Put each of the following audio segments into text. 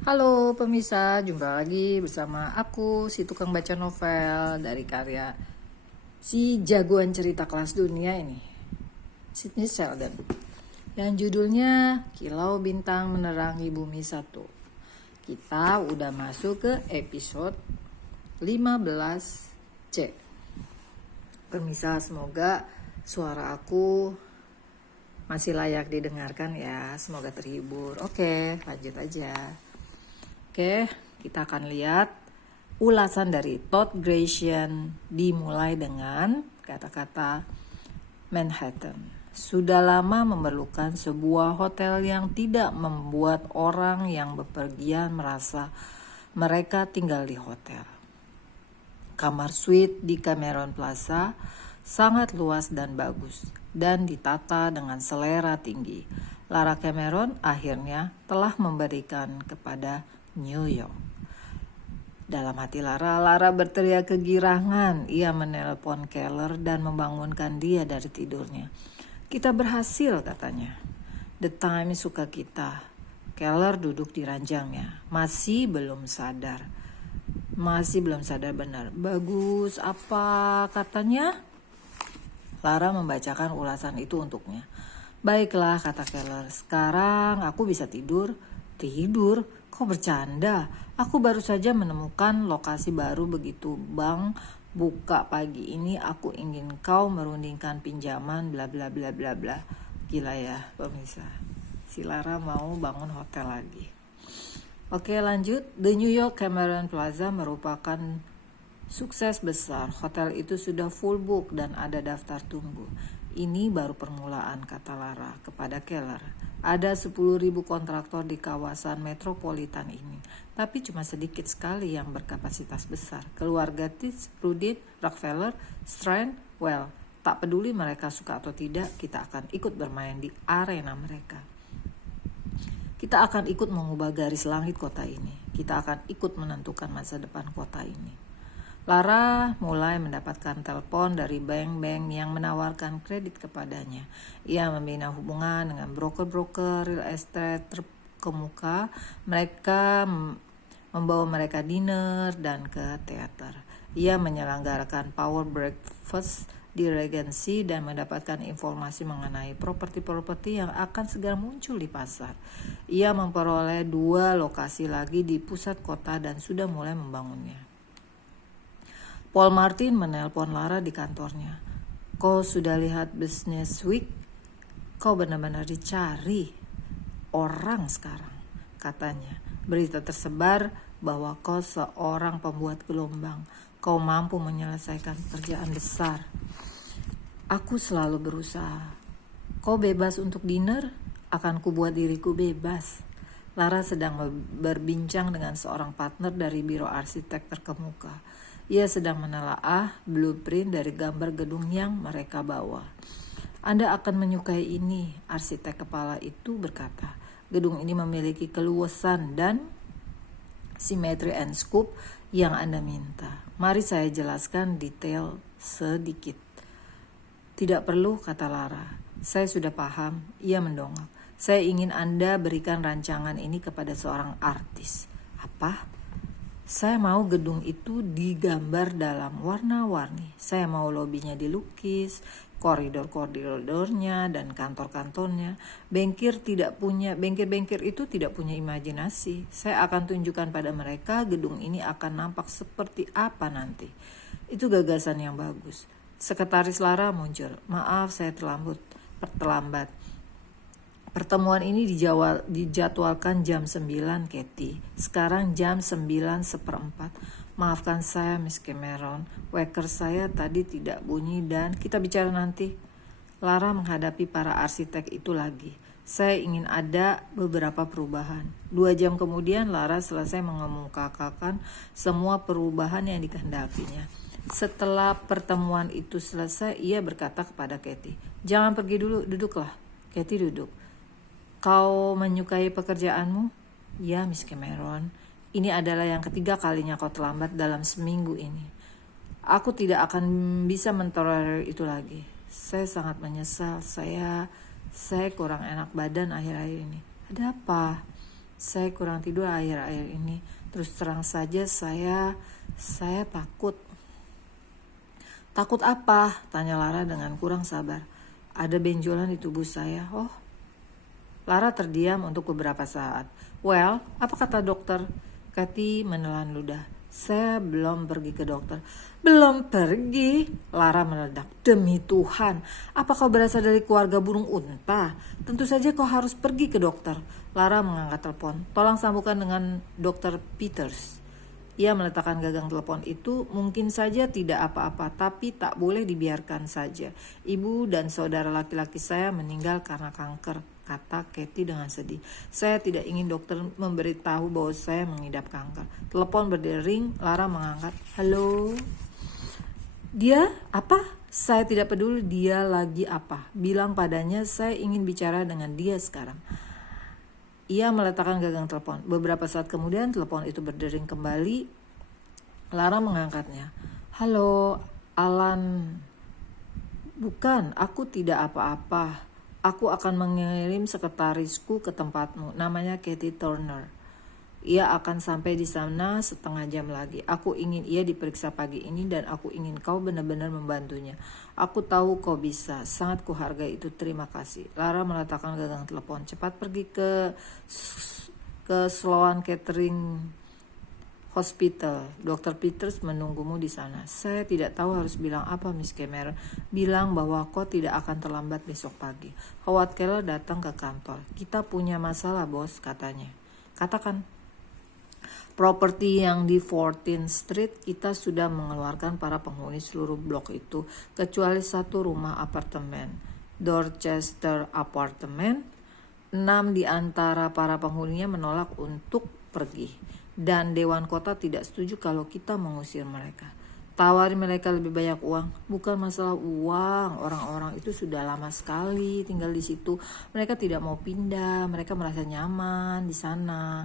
Halo pemirsa, jumpa lagi bersama aku, si tukang baca novel dari karya si jagoan cerita kelas dunia ini, Sidney Sheldon. Yang judulnya Kilau Bintang Menerangi Bumi 1. Kita udah masuk ke episode 15C. Pemirsa, semoga suara aku masih layak didengarkan ya, semoga terhibur. Oke, lanjut aja. Oke, kita akan lihat ulasan dari Todd Gratian dimulai dengan kata-kata Manhattan. Sudah lama memerlukan sebuah hotel yang tidak membuat orang yang bepergian merasa mereka tinggal di hotel. Kamar suite di Cameron Plaza sangat luas dan bagus dan ditata dengan selera tinggi. Lara Cameron akhirnya telah memberikan kepada New York. Dalam hati Lara berteriak kegirangan. Ia menelpon Keller dan membangunkan dia dari tidurnya. Kita berhasil, katanya. The Times suka kita. Keller duduk di ranjangnya. Masih belum sadar benar. Bagus apa katanya? Lara membacakan ulasan itu untuknya. Baiklah, kata Keller. Sekarang aku bisa tidur. Tidur? Kok bercanda? Aku baru saja menemukan lokasi baru begitu Bang buka pagi ini. Aku ingin kau merundingkan pinjaman bla bla bla bla bla. Gila ya pemirsa. Si Lara mau bangun hotel lagi. Oke, lanjut. The New York Cameron Plaza merupakan sukses besar. Hotel itu sudah full book dan ada daftar tunggu. Ini baru permulaan, kata Lara kepada Keller. Ada 10.000 kontraktor di kawasan metropolitan ini, tapi cuma sedikit sekali yang berkapasitas besar. Keluarga Titz, Rudin, Rockefeller, Strand, well, tak peduli mereka suka atau tidak, kita akan ikut bermain di arena mereka. Kita akan ikut mengubah garis langit kota ini. Kita akan ikut menentukan masa depan kota ini. Lara mulai mendapatkan telepon dari bank-bank yang menawarkan kredit kepadanya. Ia membina hubungan dengan broker-broker real estate terkemuka. Mereka membawa mereka dinner dan ke teater. Ia menyelenggarakan power breakfast di Regency dan mendapatkan informasi mengenai properti-properti yang akan segera muncul di pasar. Ia memperoleh 2 lokasi lagi di pusat kota dan sudah mulai membangunnya. Paul Martin menelpon Lara di kantornya. Kau sudah lihat Business Week? Kau benar-benar dicari orang sekarang, katanya. Berita tersebar bahwa kau seorang pembuat gelombang. Kau mampu menyelesaikan pekerjaan besar. Aku selalu berusaha. Kau bebas untuk dinner? Akan kubuat diriku bebas. Lara sedang berbincang dengan seorang partner dari biro arsitek terkemuka. Ia sedang menelaah blueprint dari gambar gedung yang mereka bawa. Anda akan menyukai ini, arsitek kepala itu berkata. Gedung ini memiliki keluasan dan simetri and scope yang Anda minta. Mari saya jelaskan detail sedikit. Tidak perlu, kata Lara. Saya sudah paham, ia mendongak. Saya ingin Anda berikan rancangan ini kepada seorang artis. Apa? Saya mau gedung itu digambar dalam warna-warni. Saya mau lobinya dilukis, koridor-koridornya dan kantor-kantornya. Bengkir itu tidak punya imajinasi. Saya akan tunjukkan pada mereka gedung ini akan nampak seperti apa nanti. Itu gagasan yang bagus. Sekretaris Lara muncul. Maaf, saya terlambat. Pertemuan ini dijadwalkan jam 9, Katie. Sekarang jam 9:04. Maafkan saya, Miss Cameron. Waker saya tadi tidak bunyi dan kita bicara nanti. Lara menghadapi para arsitek itu lagi. Saya ingin ada beberapa perubahan. 2 jam kemudian Lara selesai mengemukakan semua perubahan yang dikehendakinya. Setelah pertemuan itu selesai, ia berkata kepada Katie, "Jangan pergi dulu, duduklah." Katie duduk. Kau menyukai pekerjaanmu? Ya, Miss Cameron. Ini adalah yang ketiga kalinya kau terlambat dalam seminggu ini. Aku tidak akan bisa mentolerir itu lagi. Saya sangat menyesal. Saya kurang enak badan akhir-akhir ini. Ada apa? Saya kurang tidur akhir-akhir ini. Terus terang saja saya takut. Takut apa? Tanya Lara dengan kurang sabar. Ada benjolan di tubuh saya. Oh. Lara terdiam untuk beberapa saat. Well, apa kata dokter? Kathy menelan ludah. Saya belum pergi ke dokter. Belum pergi? Lara meledak. Demi Tuhan, apa kau berasal dari keluarga burung unta? Tentu saja kau harus pergi ke dokter. Lara mengangkat telepon. Tolong sambungkan dengan Dr. Peters. Ia meletakkan gagang telepon itu. Mungkin saja tidak apa-apa, tapi tak boleh dibiarkan saja. Ibu dan saudara laki-laki saya meninggal karena kanker, kata Kathy dengan sedih. Saya tidak ingin dokter memberitahu bahwa saya mengidap kanker. Telepon berdering, Lara mengangkat. Halo? Dia apa? Saya tidak peduli dia lagi apa. Bilang padanya saya ingin bicara dengan dia sekarang. Ia meletakkan gagang telepon. Beberapa saat kemudian telepon itu berdering kembali. Lara mengangkatnya. Halo, Alan. Bukan, aku tidak apa-apa. Aku akan mengirim sekretarisku ke tempatmu. Namanya Kathy Turner. Ia akan sampai di sana setengah jam lagi. Aku ingin ia diperiksa pagi ini dan aku ingin kau benar-benar membantunya. Aku tahu kau bisa. Sangat kuhargai itu. Terima kasih. Lara meletakkan gagang telepon. Cepat pergi ke Sloan Kettering Hospital. Dr. Peters menunggumu di sana. Saya tidak tahu harus bilang apa, Miss Cameron. Bilang bahwa kau tidak akan terlambat besok pagi. Howard Keller datang ke kantor. Kita punya masalah, bos, katanya. Katakan. Properti yang di 14th Street kita sudah mengeluarkan para penghuni seluruh blok itu kecuali satu rumah apartemen, Dorchester Apartment. 6 di antara para penghuninya menolak untuk pergi dan Dewan Kota tidak setuju kalau kita mengusir mereka. Tawari mereka lebih banyak uang. Bukan masalah uang, orang-orang itu sudah lama sekali tinggal di situ. Mereka tidak mau pindah, mereka merasa nyaman di sana.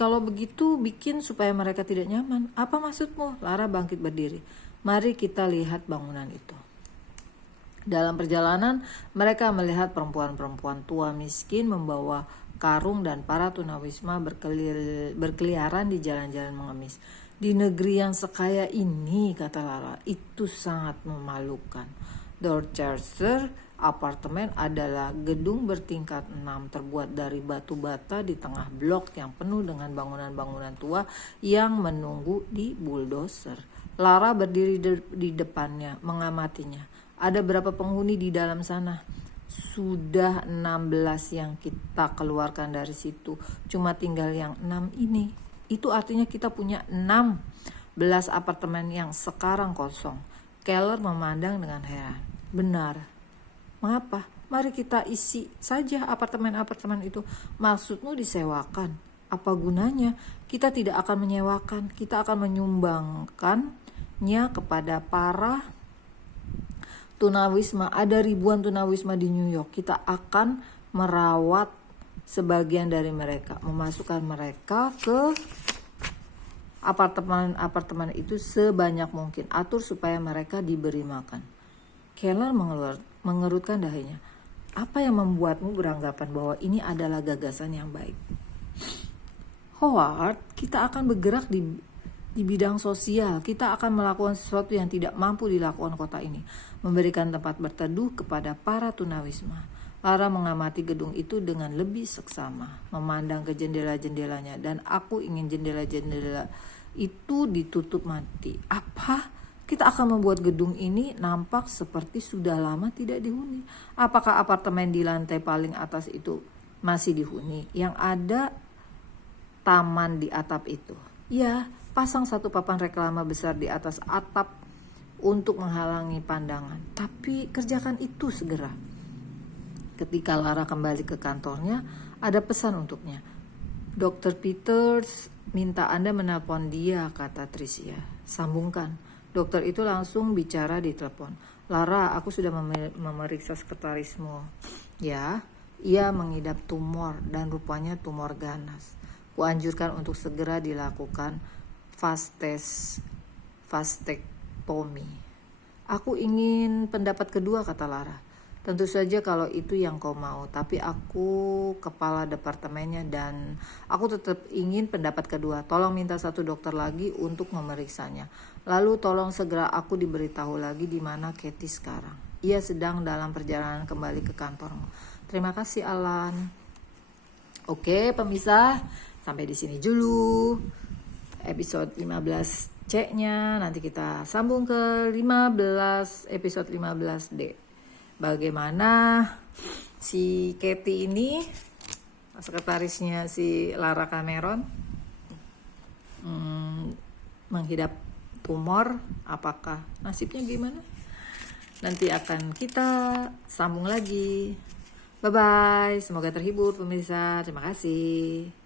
Kalau begitu bikin supaya mereka tidak nyaman. Apa maksudmu? Lara bangkit berdiri. Mari kita lihat bangunan itu. Dalam perjalanan, mereka melihat perempuan-perempuan tua miskin membawa karung dan para tunawisma berkeliaran di jalan-jalan mengemis. Di negeri yang sekaya ini, kata Lara, itu sangat memalukan. Dorchester Apartemen adalah gedung bertingkat 6 terbuat dari batu bata di tengah blok yang penuh dengan bangunan-bangunan tua yang menunggu di bulldozer. Lara berdiri di depannya, mengamatinya. Ada berapa penghuni di dalam sana? Sudah 16 yang kita keluarkan dari situ. Cuma tinggal yang 6 ini. Itu artinya kita punya 16 apartemen yang sekarang kosong. Keller memandang dengan heran. Benar. Mengapa? Mari kita isi saja apartemen-apartemen itu. Maksudmu disewakan? Apa gunanya? Kita tidak akan menyewakan. Kita akan menyumbangkannya kepada para tunawisma. Ada ribuan tunawisma di New York. Kita akan merawat sebagian dari mereka. Memasukkan mereka ke apartemen-apartemen itu sebanyak mungkin. Atur supaya mereka diberi makan. Keller mengerutkan dahinya. Apa yang membuatmu beranggapan bahwa ini adalah gagasan yang baik? Howard, kita akan bergerak di bidang sosial. Kita akan melakukan sesuatu yang tidak mampu dilakukan kota ini. Memberikan tempat berteduh kepada para tunawisma. Lara mengamati gedung itu dengan lebih seksama. Memandang ke jendela-jendelanya. Dan aku ingin jendela-jendela itu ditutup mati. Apa? Kita akan membuat gedung ini nampak seperti sudah lama tidak dihuni. Apakah apartemen di lantai paling atas itu masih dihuni? Yang ada taman di atap itu. Ya, pasang satu papan reklama besar di atas atap untuk menghalangi pandangan. Tapi kerjakan itu segera. Ketika Lara kembali ke kantornya, ada pesan untuknya. Dr. Peters minta Anda menelpon dia, kata Tricia. Sambungkan. Dokter itu langsung bicara di telepon. Lara, aku sudah memeriksa sekretarismu. Ya, ia mengidap tumor dan rupanya tumor ganas. Kuanjurkan untuk segera dilakukan vastektomi. Aku ingin pendapat kedua, kata Lara. Tentu saja kalau itu yang kau mau, tapi aku kepala departemennya dan aku tetap ingin pendapat kedua. Tolong minta satu dokter lagi untuk memeriksanya. Lalu tolong segera aku diberitahu lagi di mana Katie sekarang. Ia sedang dalam perjalanan kembali ke kantormu. Terima kasih Alan. Oke, pemirsa, sampai di sini dulu episode 15C-nya. Nanti kita sambung ke 15 episode 15D. Bagaimana si Katie ini, sekretarisnya si Lara Cameron, menghidap tumor, apakah nasibnya gimana? Nanti akan kita sambung lagi. Bye-bye, semoga terhibur pemirsa. Terima kasih.